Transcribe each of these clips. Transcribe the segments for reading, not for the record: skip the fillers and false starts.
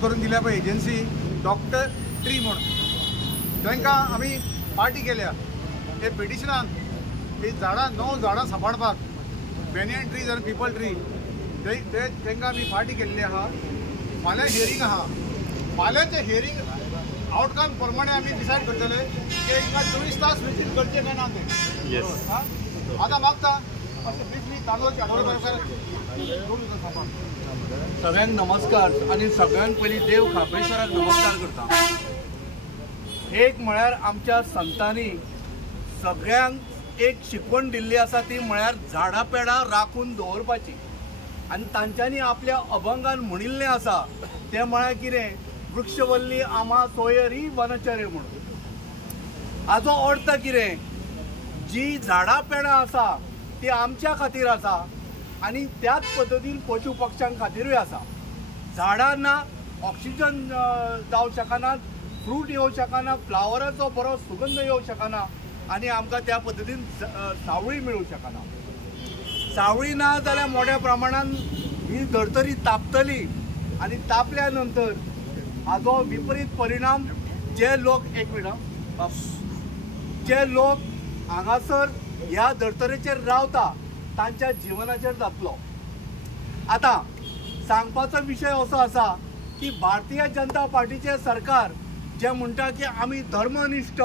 करून दिल्या पळय एजन्सी डॉक्टर ट्री म्हणून तांकां आमी पार्टी केल्या हे पिटिशनान ही झाडां 9 झाडां सांबाळपाक बेनियन ट्रीज आनी पीपल ट्री तांकां आमी पार्टी केल्ली आहा। फाल्यां हियरींग आहा, फाल्यांचे हियरींग आउटकम प्रमाणे आमी डिसायड करतले की हिंगा 24 तास विजीट करचे काय ना ते। आतां मागता सगळ्यांक नमस्कार आणि सगळ्यांत पयलीं देव खापेश्वराक नमस्कार करता। एक म्हळ्यार आमच्या संतांनी सगळ्यांक एक शिकवण दिल्ली आसा ती म्हळ्यार झाडां पेडां राखून दवरपाची आनी तांच्यांनी आपल्या अभंगान म्हणिल्लें आसा तें म्हळ्यार कितें वृक्षवल्ली आमा सोयरी वनचरे म्हणून। हाचो अर्थ कितें जी झाडां पेडां आसा ती आमच्या खातीर आसा आणि त्याच पद्धतीन पशु पक्ष्यां खातीरूय आसा। झाडां ना ऑक्सिजन जावंक शकना, फ्रूट येवंक शकना, फ्लावराचो बरो सुगंध येवंक शकना आणि आमकां त्या पद्धतीन सावळी मेळूंक शकना। सावळी ना जाल्यार मोठ्या प्रमाणान ही धर्तरी तापतली आणि तापल्या नंतर हाचो विपरीत परिणाम जे लोक जे लोक हांगासर ह्या धर्तरेचेर रावता तांच्या जिवनाचेर जातलो। आता सांगपाचो विषय असो आसा की भारतीय जनता पार्टीचे सरकार जे म्हणटा की आमी धर्मनिष्ठ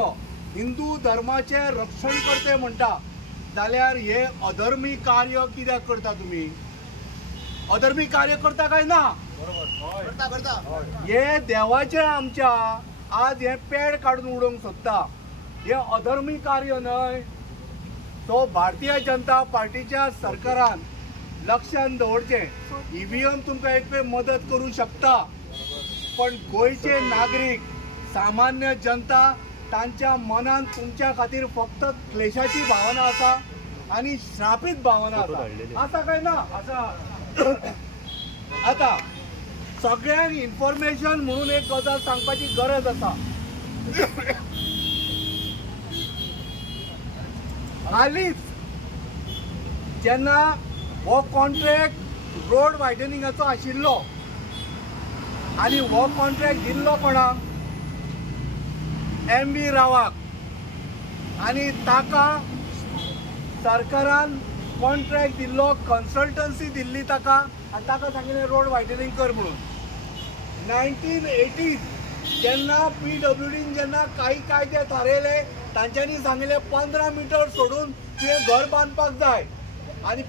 हिंदू धर्माचे रक्षण करते म्हणटा जाल्यार हे अधर्मी कार्य कित्याक करता तुमी? अधर्मी कार्य करता काय ना? करता। हे देवाचे आमच्या आज हे पेड काढून उडोवंक सोदता, हे अधर्मी कार्य न्हय। तो भारतीय जनता पार्टीच्या सरकारान लक्षात दवरचें। ईव्हीएम तुमकां एक वेळ मदत करू शकता पण गोंयचे नागरीक सामान्य जनता तांच्या मनान तुमच्या खातीर फक्त क्लेशाची भावना आसा आणि श्रापित भावना आसा काय ना? आता सगळ्यांक इन्फॉर्मेशन म्हणून एक गजाल सांगपाची गरज आसा। हालींच जेन्ना हो कॉन्ट्रॅक्ट रोड वायडनिंगाचो आशिल्लो आणि हो कॉन्ट्रॅक्ट दिल्लो कोणाक? MV रावाक आणि ताका सरकारान कॉन्ट्रॅक्ट दिल्लो, कन्सल्टन्सी दिल्ली ताका आनी ताका सांगिल्लें रोड वायडनिंग कर म्हणून। 1980 जेन्ना PWDन जेन्ना काही कायदे थारयले तांच्यांनी सांगिल्लें 15 मिटर सोडून तुवें घर बांदपाक जाय आणि